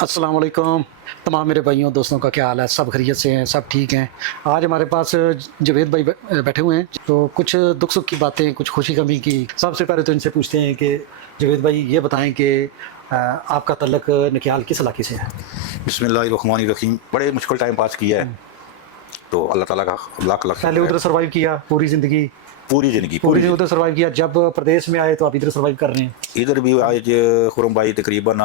अस्सलाम वालेकुम तमाम मेरे भाइयों दोस्तों का क्या हाल है। सब खैरियत से हैं, सब ठीक हैं। आज हमारे पास जवेद भाई बैठे हुए हैं, तो कुछ दुख सुख की बातें, कुछ खुशी गमी की। सबसे पहले तो इनसे पूछते हैं कि जवेद भाई ये बताएं कि आपका तल्लक निकाल किस इलाके से है? बिस्मिल्लाहिर्रहमानिर्रहीम। बड़े मुश्किल टाइम पास किया है, तो अल्लाह ताला का लाख लाख पहले उधर सर्वाइव किया पूरी ज़िंदगी? पूरी ज़िंदगी पूरी उधर सर्वाइव किया। जब प्रदेश में आए तो आप इधर सर्वाइव कर रहे हैं? इधर भी आज खुरम भाई तकरीबन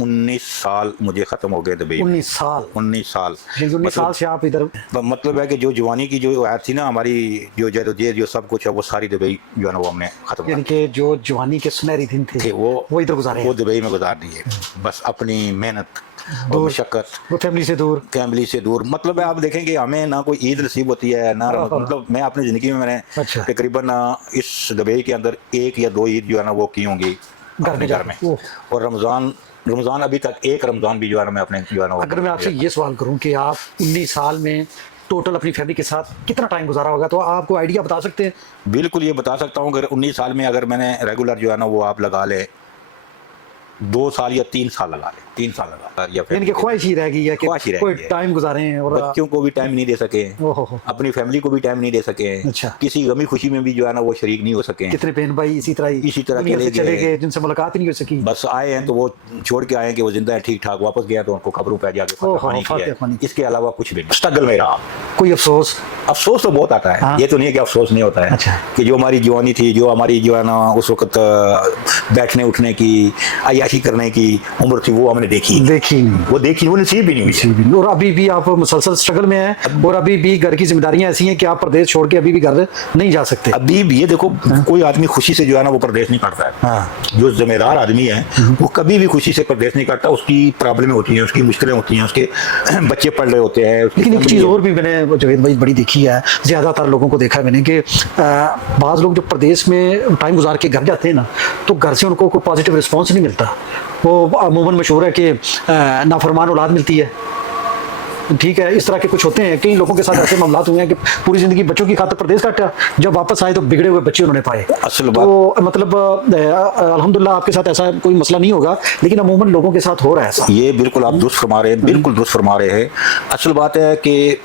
19 साल मुझे ख़त्म हो गए दुबई। 19 साल? 19 साल। 19 साल से आप इधर? मतलब है कि जो जवानी की जो आयत थी ना हमारी, जो जदोजहद जो सब कुछ है, वो सारी दुबई जो है ना वो हमने ख़त्म यानी कि जो जवानी के सुनहरी दिन थे वो इधर गुजारे? वो दुबई में गुजार दिए। बस अपनी मेहनत और मशक्क़त, वो फैमिली से दूर। मतलब है आप देखेंगे हमें ना कोई ईद नसीब होती है ना, मतलब मैं अपनी ज़िंदगी में मैंने तकरीबन इस दुबई के अंदर 1 या 2 ईद जो है ना वो की होंगी अपने घर में। और रमज़ान अभी तक एक रमज़ान भी जो है ना मैं अपने जो है ना। अगर मैं आपसे ये सवाल करूं कि आप 19 साल में टोटल अपनी फैमिली के साथ कितना टाइम गुजारा होगा, तो आपको आइडिया बता सकते हैं? बिल्कुल ये बता सकता हूँ। अगर 19 साल में अगर मैंने रेगुलर जो है ना वो आप लगा ले 2 साल या 3 साल लगा ले, 3 साल लगा, या फिर इनकी ख्वाहिश ही रह गई है कि कोई टाइम गुजारे हैं। और बच्चों को भी टाइम नहीं दे सके, अपनी फैमिली को भी टाइम नहीं दे सके। अच्छा। किसी गमी खुशी में भी जो है ना वो शरीक नहीं हो सके। कितने बहन भाई इसी तरह चले गए जिनसे मुलाकात नहीं हो सकी। बस आए हैं तो वो छोड़ के आए हैं कि वो जिंदा है, ठीक ठाक। वापस गया तो उनको खबरों पे जाके इसके अलावा कुछ भी नहीं। स्ट्रगल में रहा। कोई अफसोस तो बहुत आता है। ये तो नहीं है कि अफसोस नहीं होता है। अच्छा। कि जो हमारी जवानी थी, जो हमारी जो है ना उस वक्त बैठने उठने की, अय्याशी करने की उम्र थी, वो हमने देखी नहीं, वो नसीब भी नहीं हुई। और अभी भी आप मुसलसल स्ट्रगल में हैं, और अभी भी घर की जिम्मेदारियां ऐसी हैं कि आप प्रदेश छोड़ के अभी भी घर नहीं जा सकते। अभी भी ये देखो, कोई आदमी खुशी से जो है ना वो प्रदेश नहीं करता है। जो जिम्मेदार आदमी है वो कभी भी खुशी से प्रदेश नहीं करता। उसकी प्रॉब्लम होती है, उसकी मुश्किलें होती हैं, उसके बच्चे पढ़ रहे होते हैं। लेकिन एक चीज़ और भी मैंने जवेद भाई बड़ी देखी है, ज़्यादातर लोगों को देखा है मैंने कि बाज़ लोग जब प्रदेश में टाइम गुजार के घर जाते हैं ना, तो घर से उनको कोई पॉजिटिव रिस्पॉन्स नहीं मिलता। वो अमूमन मशहूर है कि नाफरमान औलाद मिलती है। ठीक है, इस तरह के कुछ होते हैं। कई लोगों के साथ ऐसे मामलात हुए हैं कि पूरी ज़िंदगी बच्चों की खातिर प्रदेश काटा, जब वापस आए तो बिगड़े हुए बच्चे उन्होंने पाए। तो मतलब अल्हम्दुलिल्लाह आपके साथ ऐसा कोई मसला नहीं होगा, लेकिन अमूमन लोगों के साथ हो रहा है ऐसा। ये बिल्कुल आप दुरुस्त फरमा रहे हैं, बिल्कुल दुरुस्त फरमा रहे हैं। असल बात है कि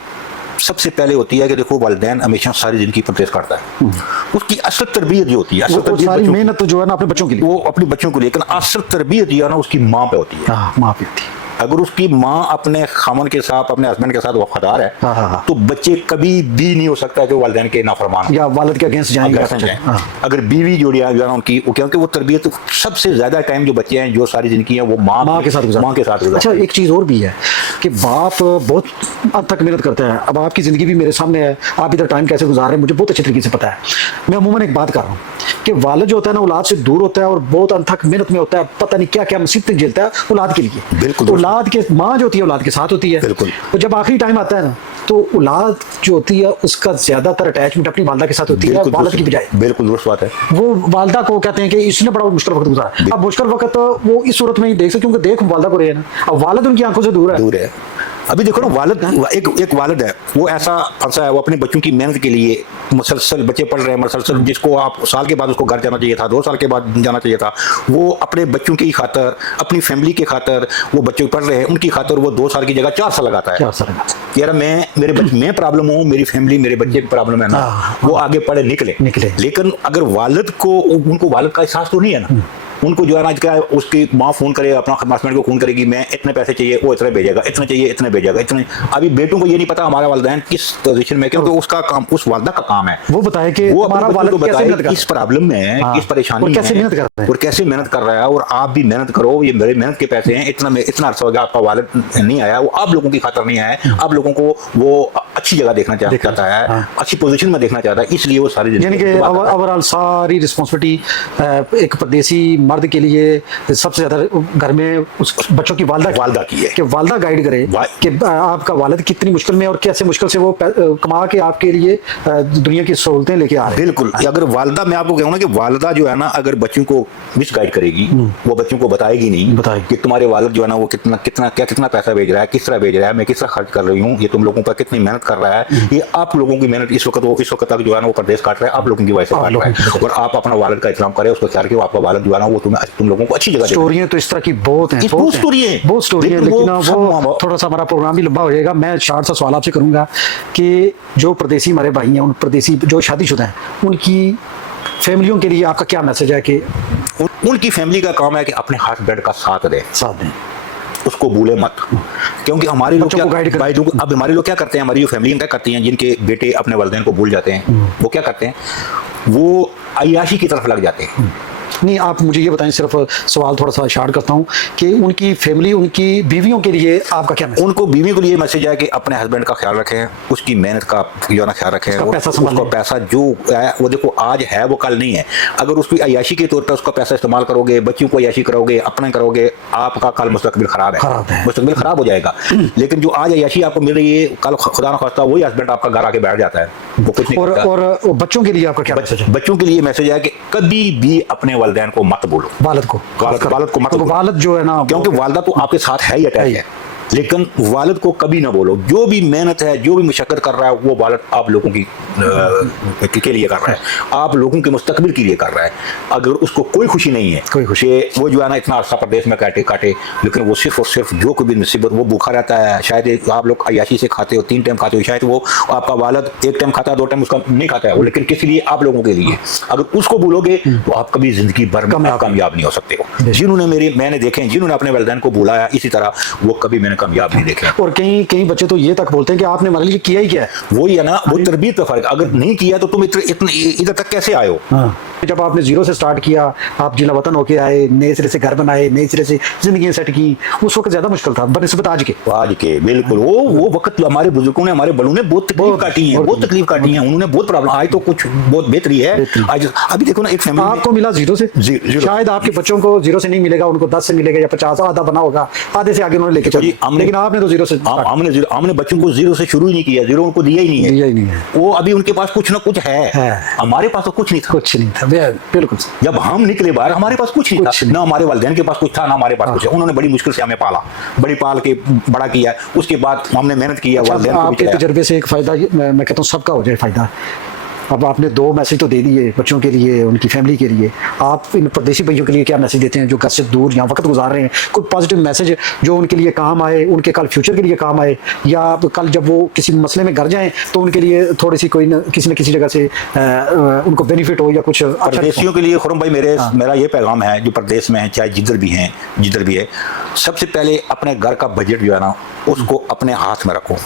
सबसे पहले होती है कि देखो, वालिदैन हमेशा सारी जिंदगी प्रदेश करता है। उसकी असल तरबियत जो होती है, सारी मेहनत जो है ना अपने बच्चों के लिए, वो अपने बच्चों को, लेकिन असल तरबियत जो है ना उसकी माँ पे होती है। माँ पे होती है। अगर उसकी माँ अपने खामन के साथ, अपने हस्बैंड के साथ वफादार है, तो बच्चे कभी भी नहीं हो सकता कि वालिदैन के नाफरमान या वालिद के अगेंस्ट जाएंगे। अगर बीवी जोड़ियां जो है ना उनकी, क्योंकि वो तरबियत सबसे ज्यादा टाइम जो बच्चे हैं जो सारी जिंदगी है वो माँ के साथ। अच्छा, एक चीज़ और भी है कि बाप बहुत हद तक मेहनत करता है। अब आपकी ज़िंदगी भी मेरे सामने है, आप इधर टाइम कैसे गुजार रहे हैं मुझे बहुत अच्छे तरीके से पता है। मैं अमूमन एक बात कर रहा हूँ कि वालिद जो होता है ना औलाद से दूर होता है और बहुत अनथक मेहनत में होता है, पता नहीं क्या क्या मुसीबतें झेलता है औलाद के लिए। बिल्कुल। औलाद के माँ जो होती है औलाद के साथ होती है। बिल्कुल। तो जब आखिरी टाइम आता है ना, तो औलाद जो होती है उसका ज्यादातर अटैचमेंट अपनी वालिदा के साथ होती है, वालिद की बजाय। बिल्कुल दुरुस्त बात है। वो वालिदा को कहते हैं कि इसने बड़ा मुश्किल वक्त गुजारा। अब मुश्किल वक्त वो इस सूरत में ही देख सकते, क्योंकि देख वालिदा को रहे हैं ना, अब वालिद उनकी आंखों से दूर है। अभी देखो ना, वालिद एक वालिद है, वो ऐसा फंसा है, वो अपने बच्चों की मेहनत के लिए मुसलसल, बच्चे पढ़ रहे हैं मुसलसल, जिसको आप साल के बाद उसको घर जाना चाहिए था, 2 साल के बाद जाना चाहिए था, वो अपने बच्चों की खातर, अपनी फैमिली के खातर, वो बच्चे पढ़ रहे हैं उनकी खातर वो 2 साल की जगह 4 साल लगाता है। यार मैं प्रॉब्लम हूँ, मेरी फैमिली, मेरे बच्चे की प्रॉब्लम है ना, वो आगे पढ़े निकले। लेकिन अगर वालिद को, उनको वालिद का एहसास तो नहीं है ना, उनको जो है ना क्या, उसकी माँ फोन करे, अपना हस्बैंड को फोन करेगी, मैं इतने पैसे चाहिए, वो इतने भेजेगा, इतने चाहिए, इतने भेजेगा, इतने। अभी बेटों को ये नहीं पता हमारा वालिदैन किस पोजीशन में, क्योंकि उसका काम, उस वालिदा का काम है वो बताए कि वो हमारा वालिद बताए किस प्रॉब्लम में है, किस परेशानी में और कैसे मेहनत कर रहा है। और आप भी मेहनत करो, ये मेरे मेहनत के पैसे हैं, इतना अर्सा हो गया आपका वालिद नहीं आया, वो आप लोगों की खातर नहीं आया, आप लोगों को वो अच्छी जगह देखना चाहता है, अच्छी पोजीशन में देखना चाहता है, इसलिए वो सारी, यानी कि ओवरऑल सारी रिस्पांसिबिलिटी एक परदेसी मर्द के लिए सबसे ज्यादा घर में उस बच्चों की वालिदा की है, कि वालिदा गाइड करे कि आपका वालिद कितनी मुश्किल में और कैसे मुश्किल से वो कमा के आपके लिए दुनिया की सहूलतें लेके आ रहे हैं। बिल्कुल। अगर वालिदा, मैं आपको कहूँ ना कि वालिदा जो है ना, अगर बच्चों को मिस गाइड करेगी, वो बच्चों को बताएगी नहीं कि तुम्हारे वालिद जो है ना वो कितना पैसा भेज रहा है, किस तरह भेज रहा है, मैं किस तरह खर्च कर रही हूँ, ये तुम लोगों पर कितनी मेहनत कर कर रहा है, ये आप लोगों की मेहनत इस वक्त तक जो है ना वो परदेश काट रहा है, आप लोगों की वजह से काट रहा है। और आप अपना वालिद का एहतराम करें, उसको ख्याल रखें, आपका वालिद जो है ना वो तुम लोगों को अच्छी जगह स्टोरियां तो इस तरह की बहुत हैं, बहुत स्टोरी है, बहुत स्टोरी है, लेकिन लेकिन वो थोड़ा सा हमारा प्रोग्राम भी लंबा हो जाएगा। मैं शार्ट सा सवाल आपसे करूंगा कि जो परदेसी हमारे भाई हैं, उन परदेसी जो शादीशुदा हैं, उनकी फैमिलियों के लिए आपका क्या मैसेज है कि उनकी फैमिली का काम है कि अपने हस्बैंड का साथ दें, साथ दें, उसको भूले मत। क्योंकि हमारे लोग बच्चों को गाइड करें। अब हमारे लोग क्या करते हैं, हमारी जो फैमिली क्या करती हैं, जिनके बेटे अपने वालिदैन को भूल जाते हैं, वो क्या करते हैं, वो अय्याशी की तरफ लग जाते हैं। नहीं, आप मुझे ये बताएं, सिर्फ सवाल थोड़ा सा शार्ट करता हूँ कि उनकी फैमिली, उनकी बीवियों के लिए आपका क्या मैसेज? उनको बीवी को लिए मैसेज है कि अपने हस्बैंड का ख्याल रखें, उसकी मेहनत का जो है ना ख्याल रखें, उसका पैसा जो है वो देखो आज है वो कल नहीं है। अगर उसकी अय्याशी के तौर पर उसका पैसा इस्तेमाल करोगे, बच्चों को अय्याशी करोगे, अपने करोगे, आपका कल मुस्तकबिल खराब है, मुस्तकबिल खराब हो जाएगा। लेकिन जो आज अय्याशी आपको मिल रही है, कल खुदा न खास्ता वही हस्बैंड आपका घर आके बैठ जाता है, वो कुछ नहीं करता। और बच्चों के लिए आपका क्या मैसेज है? बच्चों के लिए मैसेज है कि कभी भी अपने वालिदैन को मत बोलो, वालिद को मत बोलो। वालिद जो है ना, क्योंकि वालिदा तो आपके साथ है ही अटैच है, लेकिन वालिद को कभी ना बोलो। जो भी मेहनत है, जो भी मुशक्कत कर रहा है, वो वालिद आप लोगों की के लिए कर रहा है, आप लोगों के मुस्तकबिल के लिए कर रहा है। अगर उसको कोई खुशी नहीं है, कोई खुशी, वो जो है ना इतना अर्सा प्रदेश में काटे, लेकिन वो सिर्फ और सिर्फ जो कभी मुसीबत, वो भूखा रहता है। शायद आप लोग अय्याशी से खाते हो, 3 टाइम खाते हो, शायद वो आपका वालिद 1 टाइम खाता है, 2 टाइम उसका नहीं खाता है, लेकिन किस लिए? आप लोगों के लिए। अगर उसको भूलोगे तो आप कभी जिंदगी भर में कामयाब नहीं हो सकते हो। जिन्होंने मैंने देखे, जिन्होंने अपने वालिदैन को भुलाया इसी तरह, वो कभी मैंने कामयाब नहीं देखे। और कई बच्चे तो ये तक बोलते हैं कि आपने हमारे लिए किया ही क्या है। वही है ना, वो तरबियत पे फर्क। अगर नहीं किया तो तुम इधर तक कैसे आए हो? हाँ। जब आपने जीरो से स्टार्ट किया, आप जिला वतन होके आए, नए सिरे से घर बनाए, नए सिरे से जिंदगी सेट की, उस वक्त ज्यादा मुश्किल था बनस्बत आज के। बिल्कुल वो वक्त हमारे बुजुर्गों ने, हमारे बड़ों ने बहुत तकलीफ काटी है, बहुत तकलीफ काटी है, उन्होंने बहुत प्रॉब्लम। आज तो कुछ बहुत बेहतरी है। आज अभी देखो ना, एक फैमिली आपको मिला जीरो से, शायद आपके बच्चों को जीरो से नहीं मिलेगा, उनको 10 से मिलेगा या 50, आधा बना होगा, आधे से आगे उन्होंने लेके चले। लेकिन आपने तो जीरो से, हमने बच्चों को जीरो से शुरू ही नहीं किया, जीरो उनको दिया ही नहीं है। वो अभी उनके पास कुछ ना कुछ है। हमारे पास तो कुछ नहीं था। बिल्कुल। जब हम निकले बाहर, हमारे पास कुछ नहीं था, ना हमारे वालिदैन के पास कुछ था, ना हमारे पास कुछ है। उन्होंने बड़ी मुश्किल से हमें पाला, बड़ी पाल के बड़ा किया, उसके बाद हमने मेहनत की है। आपके तजर्बे से एक फायदा, मैं कहता हूँ सबका हो जाए फायदा। अब आपने 2 मैसेज तो दे दिए बच्चों के लिए, उनकी फैमिली के लिए। आप इन परदेसी भाइयों के लिए क्या मैसेज देते हैं जो घर से दूर यहाँ वक्त गुजार रहे हैं? कोई पॉजिटिव मैसेज जो उनके लिए काम आए, उनके कल फ्यूचर के लिए काम आए, या कल जब वो किसी मसले में घर जाएं तो उनके लिए थोड़ी सी कोई किसी न किसी जगह से उनको बेनिफिट हो या कुछ? परदेसियों के लिए खुरम भाई मेरा ये पैगाम है, जो परदेश में है, चाहे जिधर भी है, सबसे पहले अपने घर का बजट जो है ना, उसको अपने हाथ में रखो।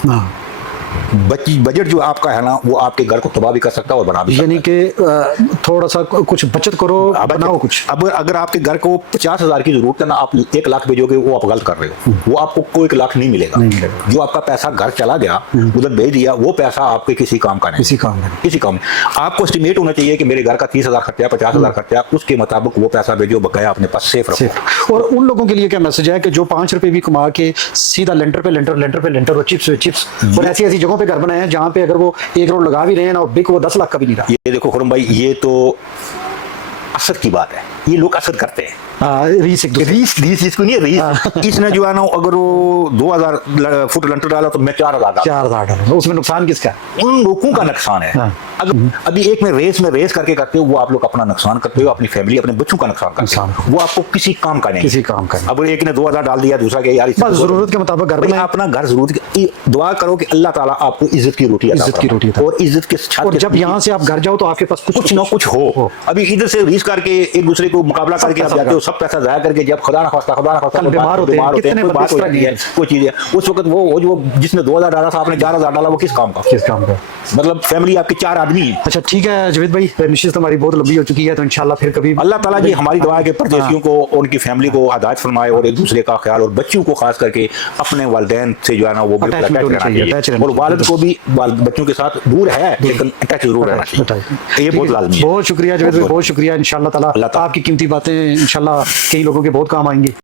बजट जो आपका है ना, वो आपके घर को तबाह भी कर सकता है और बना भी सकता है। यानी कि थोड़ा सा कुछ बचत करो, बनाओ कुछ। अब अगर आपके घर को 50,000 की जरूरत है ना, आप 1 लाख भेजोगे, वो आप गलत कर रहे हो। वो आपको कोई 1 लाख नहीं मिलेगा। जो आपका पैसा घर चला गया, उधर भेज दिया, वो पैसा आपके किसी काम का नहीं, किसी काम। आपको एस्टिमेट होना चाहिए कि मेरे घर का 30,000 खर्चा, 50,000 खर्चा, उसके मुताबिक वो पैसा भेजो, बकाया अपने पास सेफ रखो। और उन लोगों के लिए क्या मैसेज है कि जो 5 रुपए भी कमा के सीधा लेंटर पे लेंटर और चिप्स और ऐसी जगहों पे घर बनाए हैं जहाँ पे अगर वो 1 करोड़ लगा भी रहे हैं ना, बिक वो 10 लाख का भी नहीं रहा। ये देखो खुरम भाई, ये तो असर की बात है, ये लोग असर करते हैं। रीस इसको नहीं है, रीस। इसने जो है ना, अगर वो 2000 फुट लेंटर डाला तो मैं 4000 डाला, उसमें नुकसान किसका? उन लोगों का नुकसान है। अगर अभी एक में रेस करके करते हो, वो आप लोग अपना नुकसान करते हो, अपनी फैमिली, अपने बच्चों का नुकसान करते हो। वो आपको किसी काम का नहीं, किसी काम का। अब एक ने 2000 डाल दिया, दूसरा के यार जरूरत के मुताबिक घर में अपना घर जरूरत की दुआ करो कि अल्लाह ताला आपको इज्जत की रोटी और इज्जत के साथ। और जब यहाँ से आप घर जाओ तो आपके पास कुछ ना कुछ हो। अभी इधर से रीस करके एक दूसरे को मुकाबला करके आप जाते हो, सब पैसा जाया करके, जब खुदा ना खास्ता बीमार होते हैं, कितने बात होती है, कोई चीज है, उस वक्त वो जो जिसने 2000 डाला था, आपने 4000 डाला, वो किस काम का? मतलब फैमिली आपके 4 आदमी है। अच्छा ठीक है जावेद भाई, निश्चित हमारी बहुत लंबी हो चुकी है, तो इंशाल्लाह फिर कभी अल्लाह ताला जी हमारी दुआ है कि परदेसियों को, उनकी फैमिली को हिदायत फरमाए और एक दूसरे का ख्याल, और बच्चों को खास करके अपने वालिदैन से जो है ना वो बिल्कुल अटैच रहना चाहिए, और वालिद को भी बच्चों के साथ दूर है लेकिन अटैच जरूर रहना चाहिए। ये बहुत लाजमी है। बहुत शुक्रिया जावेद भाई, बहुत शुक्रिया। इंशाल्लाह ताला आपकी कीमती बातें इंशाल्लाह कई लोगों के बहुत काम आएंगी।